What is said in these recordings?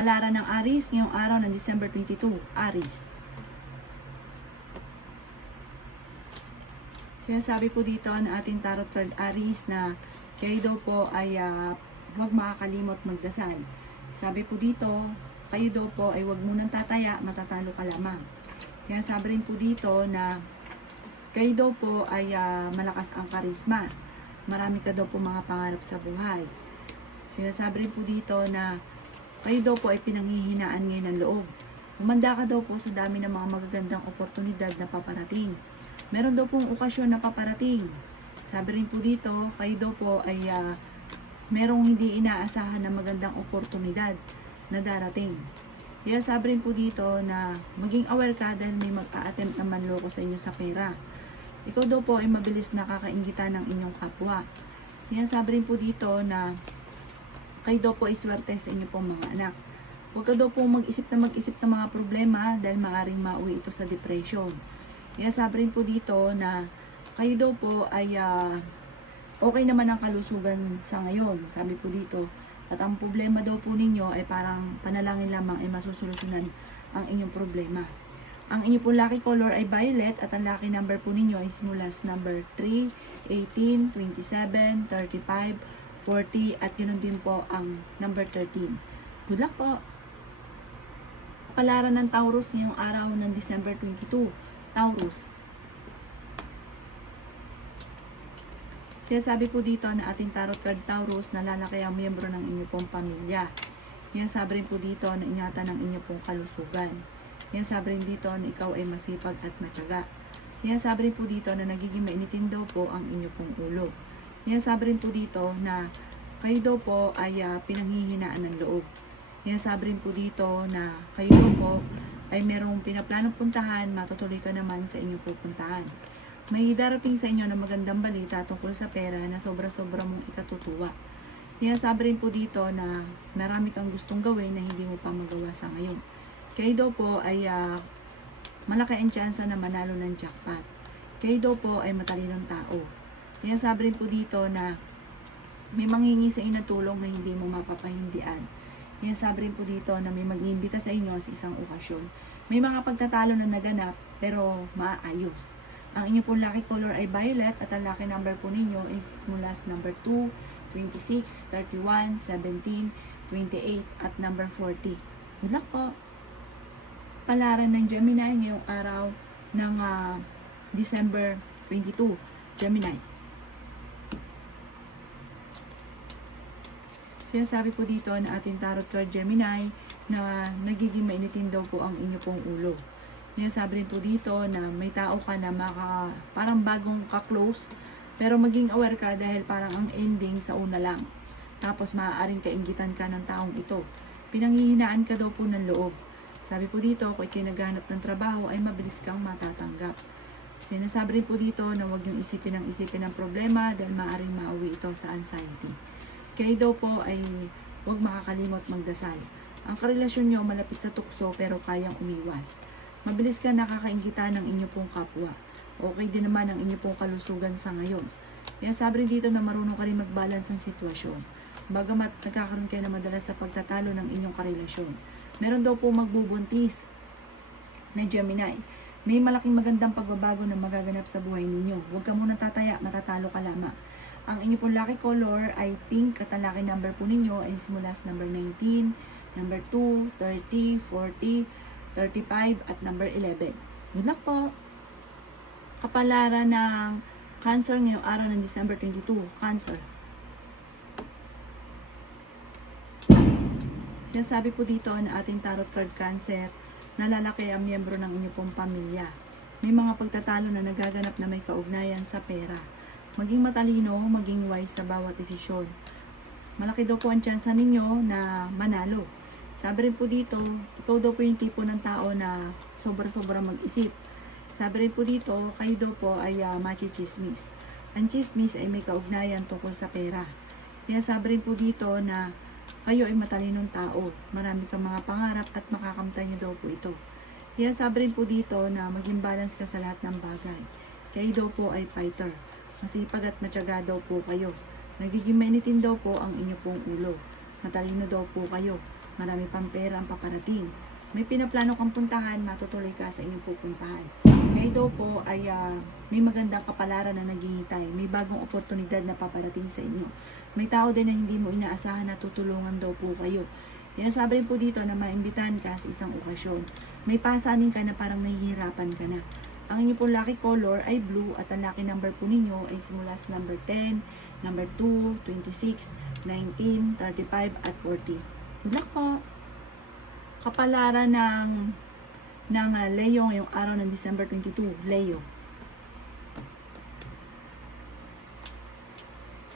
Kapalaran ng Aries ngayong araw ng December 22, Aries. Sinasabi po dito ng ating tarot card Aries na kayo daw po ay huwag makakalimot magdasal. Sabi po dito, kayo daw po ay huwag munang tataya, matatalo ka lamang. Sinasabi rin po dito na kayo daw po ay malakas ang karisma. Marami ka daw po mga pangarap sa buhay. Sinasabi rin po dito na kayo daw po ay pinanghihinaan ngayon ng loob. Humanda ka daw po sa dami ng mga magagandang oportunidad na paparating. Meron daw pong okasyon na paparating. Sabi rin po dito, kayo daw po ay merong hindi inaasahan na magandang oportunidad na darating. Kaya sabi rin po dito na maging aware ka dahil may mag-a-attempt na manloko sa inyo sa pera. Ikaw daw po ay mabilis nakakainggitan ng inyong kapwa. Kaya sabi rin po dito na kayo daw po ay swerte sa inyo pong mga anak. Huwag ka daw po mag-isip ng mga problema dahil maaaring mauwi ito sa depression. Kaya sabi rin po dito na kayo daw po ay okay naman ang kalusugan sa ngayon. Sabi po dito, at ang problema daw po ninyo ay parang panalangin lamang ay masusolusyonan ang inyong problema. Ang inyong po lucky color ay violet at ang lucky number po ninyo ay simula sa number 3, 18, 27, 35, 40 at ganoon din po ang number 13. Good luck po! Kapalaran ng Taurus ngayong araw ng December 22. Taurus. Sinasabi po dito na ating tarot card Taurus na lalaki ang miyembro ng inyong pong pamilya. Sinasabi rin po dito na ingatan ng inyong pong kalusugan. Sinasabi rin dito na ikaw ay masipag at matyaga. Sinasabi rin po dito na nagiging mainitin daw po ang inyong pong ulo. Sinasabi rin po dito na kayo daw po ay pinanghihinaan ng loob. Sinasabi rin po dito na kayo daw po ay merong pinaplanong puntahan, matutuloy ka naman sa inyong pupuntahan. May darating sa inyo na magandang balita tungkol sa pera na sobra-sobra mong ikatutuwa. Sinasabi rin po dito na marami kang gustong gawin na hindi mo pa magawa sa ngayon. Kayo daw po ay malaki ang tsansa na manalo ng jackpot. Kayo daw po ay matalinong tao. Sinasabi rin po dito na may manghingi sa inyo na tulong na hindi mo mapapahindian. Sinasabi rin po dito na may mag-iimbita sa inyo sa isang okasyon. May mga pagtatalo na naganap pero maayos. Ang inyo po lucky color ay violet at ang lucky number po ninyo is mula sa number 2, 26, 31, 17, 28 at number 40. Good luck po! Palaran ng Gemini ngayong araw ng December 22. Gemini. Sinasabi po dito na ating tarot card Gemini na nagiging mainitin daw po ang inyo pong ulo. Sinasabi rin po dito na may tao ka na parang bagong ka-close pero maging aware ka dahil parang ang ending sa una lang. Tapos maaaring kainggitan ka ng taong ito. Pinanghihinaan ka daw po ng loob. Sabi po dito, kung ikay naghahanap ng trabaho ay mabilis kang matatanggap. Sinasabi rin po dito na huwag yung isipin ng problema dahil maaaring mauwi ito sa anxiety. Kayo daw po ay huwag makakalimot magdasal. Ang karelasyon nyo malapit sa tukso pero kayang umiwas. Mabilis ka nakakainggitan ng inyo pong kapwa. Okay din naman ang inyo pong kalusugan sa ngayon. Kaya sabi rin dito na marunong ka rin mag-balance ng sitwasyon. Bagamat nagkakaroon kayo na madalas sa pagtatalo ng inyong karelasyon. Meron daw po magbubuntis na Gemini. May malaking magandang pagbabago na magaganap sa buhay ninyo. Huwag ka muna tataya, matatalo ka lamang. Ang inyo pong lucky color ay pink at ang lucky number po ninyo ay simula sa number 19, number 2, 30, 40, 35 at number 11. Good luck po! Kapalaran ng Cancer ngayong araw ng December 22. Cancer. Sinasabi po dito na ating tarot card Cancer na lalaki ang miyembro ng inyong pong pamilya. May mga pagtatalo na nagaganap na may kaugnayan sa pera. Maging matalino, maging wise sa bawat desisyon. Malaki daw po ang tsansa ninyo na manalo. Sabi rin po dito, ikaw daw po yung tipo ng tao na sobra-sobra mag-isip. Sabi rin po dito, kayo daw po ay machichismis. Ang chismis ay may kaugnayan tungkol sa pera. Kaya sabi rin po dito na kayo ay matalinong tao. Marami kang mga pangarap at makakamtan nyo daw po ito. Kaya sabi rin po dito na maging balance ka sa lahat ng bagay. Kayo daw po ay fighter. Masipag at matyaga daw po kayo. Nagiging mainitin daw po ang inyo pong ulo. Matalino daw po kayo. Marami pang pera ang paparating. May pinaplano kang puntahan, matutuloy ka sa inyong pupuntahan. Kayo daw po ay may magandang kapalaran na naghihintay. May bagong oportunidad na paparating sa inyo. May tao din na hindi mo inaasahan na tutulungan daw po kayo. Sinasabi rin po dito na maimbitahan ka sa isang okasyon. May pasanin ka na parang nahihirapan ka na. Ang inyo pong lucky color ay blue at ang lucky number po ninyo ay simula sa number 10, number 2, 26, 19, 35 at 40. Good luck po! Kapalaran ng Leo ngayong araw ng December 22, Leo.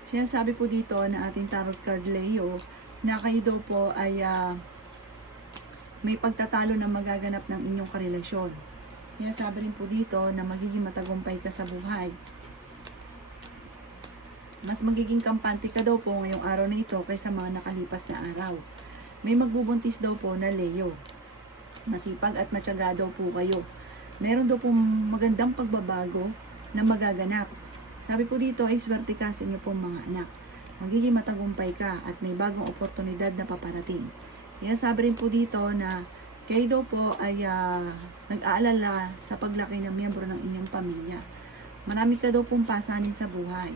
Sinasabi po dito na ating tarot card Leo na kayo daw po ay may pagtatalo na magaganap ng inyong karelasyon. Sinasabi rin po dito na magiging matagumpay ka sa buhay. Mas magiging kampante ka daw po ngayong araw na ito kaysa mga nakalipas na araw. May magbubuntis daw po na Leo. Masipag at matyaga daw po kayo. Meron daw pong magandang pagbabago na magaganap. Sabi po dito ay swerte ka sa inyo pong mga anak. Magiging matagumpay ka at may bagong oportunidad na paparating. Sabi rin po dito na kayo daw po ay nag-aalala sa paglaki ng miyembro ng inyong pamilya. Marami ka daw pong pasanin sa buhay.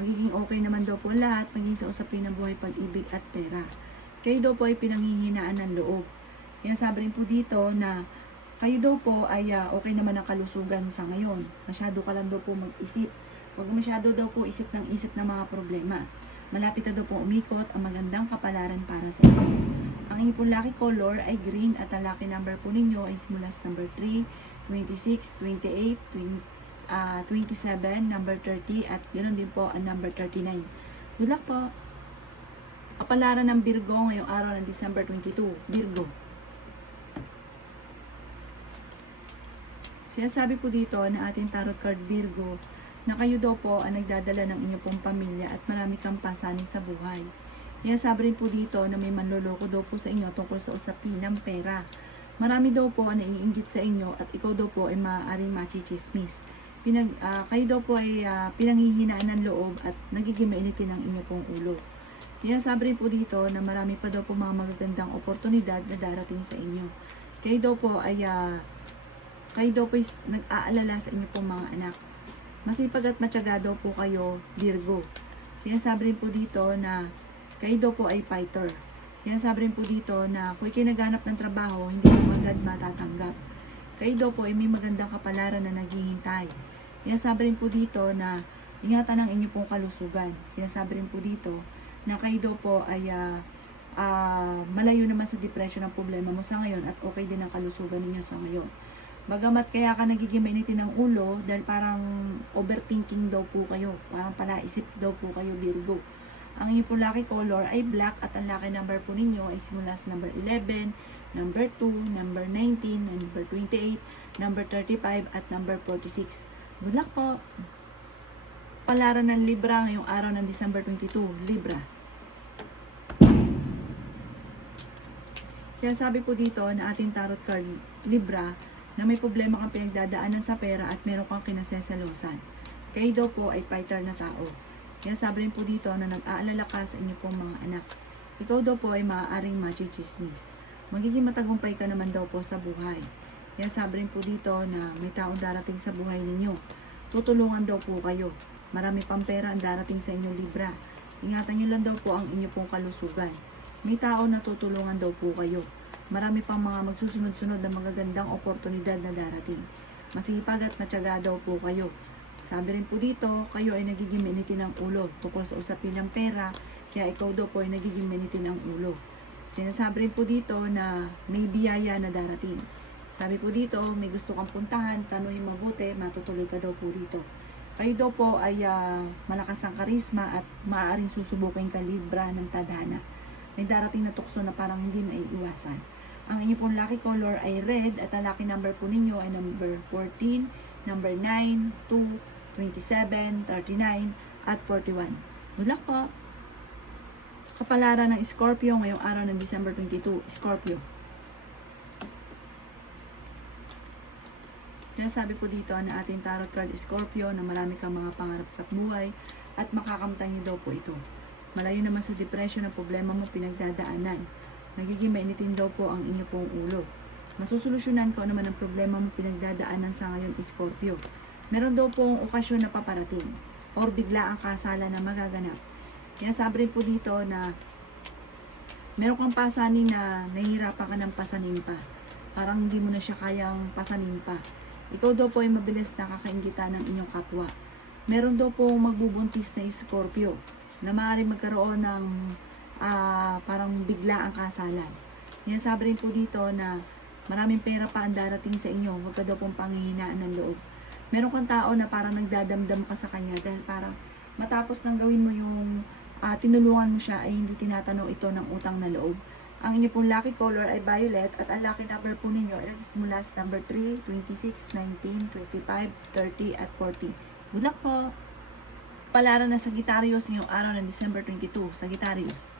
Magiging okay naman daw po lahat, maging sa usapin ng buhay, pag-ibig at pera. Kayo daw po ay pinanghihinaan ng loob. Sabi rin po dito na kayo daw po ay okay naman ang kalusugan sa ngayon. Masyado ka lang daw po mag-isip. Huwag masyado daw po isip ng mga problema. Malapit na daw po umikot ang magandang kapalaran para sa inyo. Ang inyong pong lucky color ay green at ang lucky number po ninyo ay simula sa number 3, 26, 28, 27, number 30 at ganoon din po ang number 39. Good luck po! Kapalaran ng Virgo ngayong araw ng December 22, Virgo. Sinasabi po dito na ating tarot card Virgo na kayo daw po ang nagdadala ng inyong pong pamilya at marami kang pasanin sa buhay. Sinasabi rin po dito na may manloloko daw po sa inyo tungkol sa usapin ng pera. Marami daw po ang naiinggit sa inyo at ikaw daw po ay maaaring machichismis. Kayo daw po ay pinanghihinaan ng loob at nagiging mainitin ang inyong pong ulo. Sinasabi rin po dito na marami pa daw po mga magagandang oportunidad na darating sa inyo. Kayo daw po ay nag-aalala sa inyong pong mga anak. Masipag at matyaga daw po kayo, Virgo. Sinasabi rin po dito na kayo daw po ay fighter. Sinasabi rin po dito na kung kayo naghanap ng trabaho, hindi mo agad matatanggap. Kayo daw po ay may magandang kapalaran na naghihintay. Sinasabi rin po dito na ingatan ang inyong pong kalusugan. Sinasabi rin po dito na kayo daw po ay malayo naman sa depression ang problema mo sa ngayon at okay din ang kalusugan ninyo sa ngayon. Bagamat kaya ka nagiging mainitin ng ulo dahil parang overthinking daw po kayo. Parang palaisip daw po kayo, Virgo. Ang inyong po lucky color ay black at ang lucky number po ninyo ay simula sa number 11, number 2, number 19, number 28, number 35 at number 46. Good luck po! Palaran ng Libra ngayong araw ng December 22, Libra. Sinasabi po dito na ating tarot card Libra na may problema kang pinagdadaanan sa pera at meron kang kinaseselosan. Kayo daw po ay fighter na tao. Sinasabi rin po dito na nag-aalala ka sa inyo pong mga anak. Ikaw daw po ay maaaring machichismis. Magiging matagumpay ka naman daw po sa buhay. Sinasabi rin po dito na may taong darating sa buhay ninyo. Tutulungan daw po kayo. Marami pang pera ang darating sa inyo, Libra. Ingatan nyo lang daw po ang inyo pong kalusugan. May tao na tutulungan daw po kayo. Marami pang mga magsusunod-sunod na magagandang oportunidad na darating. Masipag at matyaga daw po kayo. Sabi rin po dito, kayo ay nagiging mainitin ng ulo tungkol sa usapin ng pera, kaya ikaw daw po ay nagiging mainitin ng ulo. Sinasabi rin po dito na may biyaya na darating. Sabi po dito, may gusto kang puntahan, tanungin mabuti, matutuloy ka daw po dito. Kayo daw po ay malakas ang karisma at maaaring susubukin ka, Libra, ng tadhana. May darating na tukso na parang hindi maiiwasan. Ang inyong pong lucky color ay red at ang lucky number po ninyo ay number 14, number 9, 2, 27, 39, at 41. Good luck po! Kapalaran ng Scorpio ngayong araw ng December 22, Scorpio. Sinasabi po dito na ating tarot card Scorpio na marami kang mga pangarap sa buhay at makakamtan niyo daw po ito. Malayo naman sa depression ang problema mo pinagdadaanan. Nagiging mainitin daw po ang inyo pong ulo. Masusolusyonan ko naman ang problema mo pinagdadaanan sa ngayon, Scorpio. Meron daw pong okasyon na paparating or bigla ang kasala na magaganap. Kaya sabi rin po dito na meron kang pasanin na nahihirapan ka ng pasanin pa. Parang hindi mo na siya kayang pasanin pa. Ikaw daw po ay mabilis na kakainggitan ng inyong kapwa. Meron daw po magbubuntis na Scorpio na maaaring magkaroon ng parang bigla ang kasalan. Yan sabi rin po dito na maraming pera pa ang darating sa inyo. Huwag ka daw pong panghihinaan ng loob. Meron kang tao na parang nagdadamdam ka sa kanya dahil parang matapos nang gawin mo yung tinulungan mo siya ay hindi tinatanaw ito ng utang na loob. Ang inyo pong lucky color ay violet at ang lucky number po ninyo ay nagsisimula sa number 3, 26, 19, 25, 30 at 40. Good luck po! Palaran ng Sagittarius ngayong araw ng December 22, Sagittarius.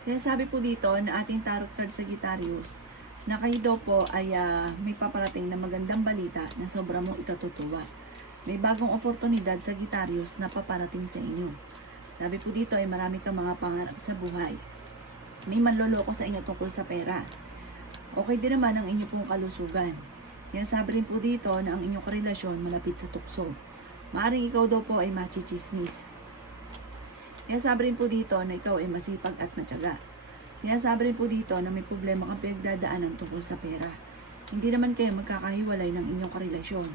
Sinasabi po dito na ating tarot card Sagittarius na kayo daw po ay may paparating na magandang balita na sobra mong ikatutuwa. May bagong oportunidad Sagittarius na paparating sa inyo. Sabi po dito ay marami kang mga pangarap sa buhay. May manloloko sa inyo tungkol sa pera. Okay din naman ang inyo pong kalusugan. Yan sabi rin po dito na ang inyong karelasyon malapit sa tukso. Maaring ikaw daw po ay machichismis. Yan sabi rin po dito na ikaw ay masipag at matyaga. Yan sabi rin po dito na may problema kang pinagdadaanan tungkol sa pera. Hindi naman kayo magkakahiwalay ng inyong karelasyon.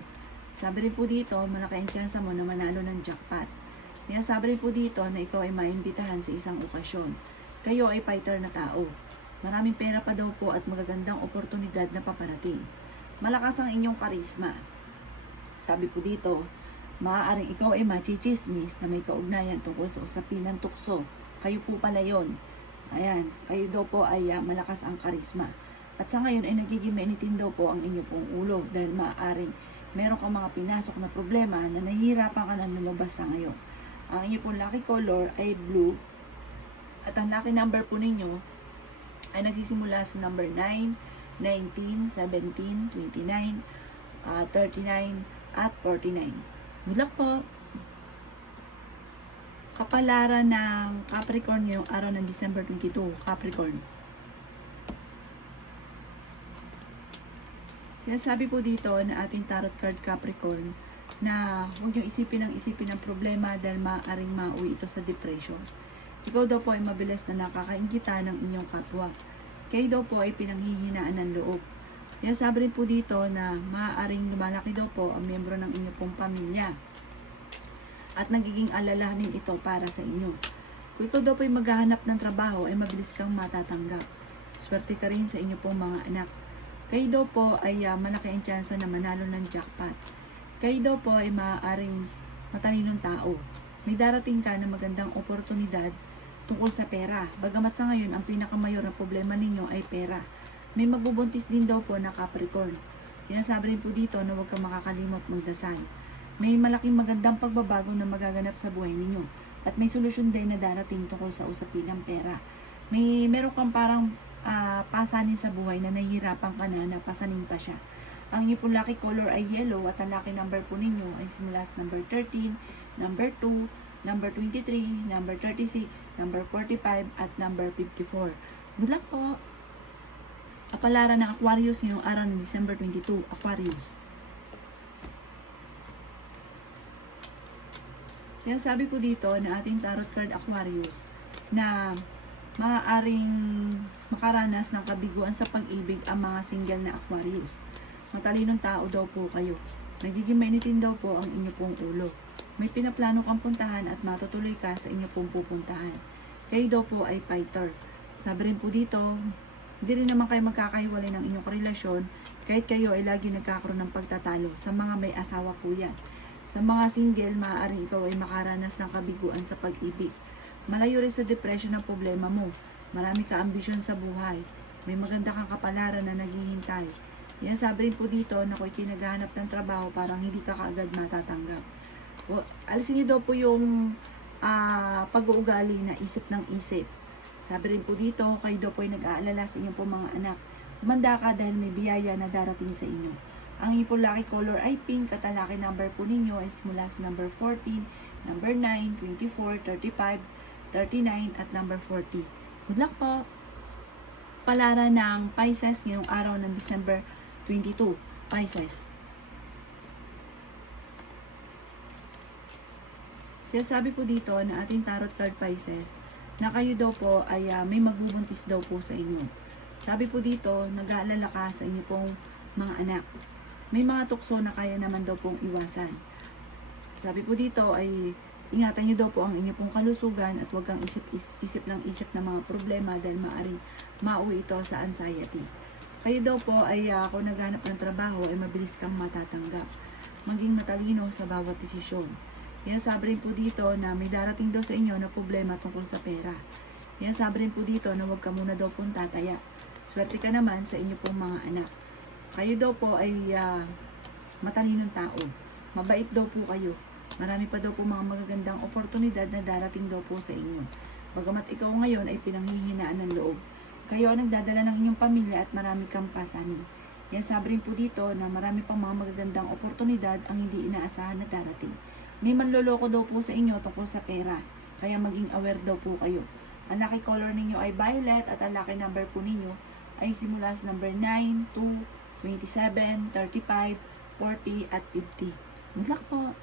Sabi rin po dito, malaki ang tsansa mo na manalo ng jackpot. Yan sabi rin po dito na ikaw ay maimbitahan sa isang okasyon. Kayo ay fighter na tao. Maraming pera pa daw po at magagandang oportunidad na paparating. Malakas ang inyong karisma. Sabi po dito, maaaring ikaw ay machichismis na may kaugnayan tungkol sa usapin ng tukso. Kayo po pala yun. Ayan, kayo daw po ay malakas ang karisma. At sa ngayon ay nagiging mainitin daw po ang inyo pong ulo dahil maaaring meron kang mga pinasok na problema na nahihirapan ka na lumabas sa ngayon. Ang inyo pong lucky color ay blue at ang lucky number po ninyo ay nagsisimula sa number 9, 19, 17, 29, 39 at 49. Good luck po! Kapalaran ng Capricorn ngayong araw ng December 22, Capricorn. Sinasabi po dito na ating tarot card Capricorn na huwag niyong isipin ng problema dahil maaaring mauwi ito sa depression. Ikaw daw po ay mabilis na nakakaingita ng inyong kapwa. Kayo daw po ay pinanghihinaan ng loob. Kaya sabi rin po dito na maaaring lumalaki daw po ang miyembro ng inyong pong pamilya. At nagiging alalahanin ito para sa inyo. Kung ikaw daw po ay maghahanap ng trabaho ay mabilis kang matatanggap. Swerte ka rin sa inyong pong mga anak. Kayo daw po ay malaki ang tsansa na manalo ng jackpot. Kayo daw po ay maaaring matalinong tao. May darating ka na magandang oportunidad tungkol sa pera. Bagamat sa ngayon, ang pinakamayor na problema ninyo ay pera. May magbubuntis din daw po na Capricorn. Sinasabi rin po dito na huwag kang makakalimot magdasal. May malaking magandang pagbabago na magaganap sa buhay ninyo. At may solusyon din na darating tungkol sa usapin ng pera. Meron kang parang pasanin sa buhay na nahihirapan ka na pasanin pa siya. Ang inyo po lucky color ay yellow at ang lucky number po ninyo ay simula sa number 13, number 2, number 23, number 36, number 45 at number 54. Good luck po! Kapalaran ng Aquarius ngayong araw ng December 22, Aquarius. Kaya sabi po dito na ating tarot card Aquarius na maaaring makaranas ng kabiguan sa pag-ibig ang mga single na Aquarius. Matalinong tao daw po kayo. Nagiging mainitin daw po ang inyo pong ulo. May pinaplano kang puntahan at matutuloy ka sa inyo pong pupuntahan. Kayo daw po ay fighter. Sabi rin po dito, hindi rin naman kayo magkakahiwalay ng inyong relasyon kahit kayo ay lagi nagkakaroon ng pagtatalo. Sa mga may asawa po yan. Sa mga single, maaaring ikaw ay makaranas ng kabiguan sa pag-ibig. Malayo rin sa depression ang problema mo. Marami ka ambisyon sa buhay. May maganda kang kapalaran na naghihintay. Yan sabi rin po dito na kung ikinaghahanap ng trabaho, parang hindi ka kaagad matatanggap. Alisin niyo daw po yung pag-uugali na isip ng isip. Sabi rin po dito, kayo daw po ay nag-aalala sa inyong po mga anak. Humanda ka dahil may biyaya na darating sa inyo. Ang inyong po lucky color ay pink at ang lucky number po ninyo ay simula sa number 14, number 9, 24, 35, 39, at number 40. Good luck po! Palara ng Pisces ngayong araw ng December 22. Pisces. Sabi po dito na ating tarot card Pisces na kayo daw po ay may magbubuntis daw po sa inyo. Sabi po dito, nag-aalala ka sa inyo pong mga anak. May mga tukso na kaya naman daw pong iwasan. Sabi po dito ay ingatan nyo daw po ang inyo pong kalusugan at huwag kang isip ng mga problema dahil maaaring mauwi ito sa anxiety. Kayo daw po ay kung naghanap ng trabaho ay mabilis kang matatanggap. Maging matalino sa bawat desisyon. Yan sabi rin po dito na may darating daw sa inyo na problema tungkol sa pera. Yan sabi rin po dito na huwag ka muna daw pong tataya. Swerte ka naman sa inyo pong mga anak. Kayo daw po ay matalinong tao. Mabait daw po kayo. Marami pa daw po mga magagandang oportunidad na darating daw po sa inyo. Bagamat ikaw ngayon ay pinanghihinaan ng loob. Kayo ang nagdadala ng inyong pamilya at marami kang pasanin. Yan sabi rin po dito na marami pang mga magagandang oportunidad ang hindi inaasahan na darating. May manloloko daw po sa inyo tungkol sa pera. Kaya maging aware daw po kayo. Ang lucky color ninyo ay violet at ang lucky number po ninyo ay simula sa number 9, 2, 27, 35, 40 at 50. Good luck po!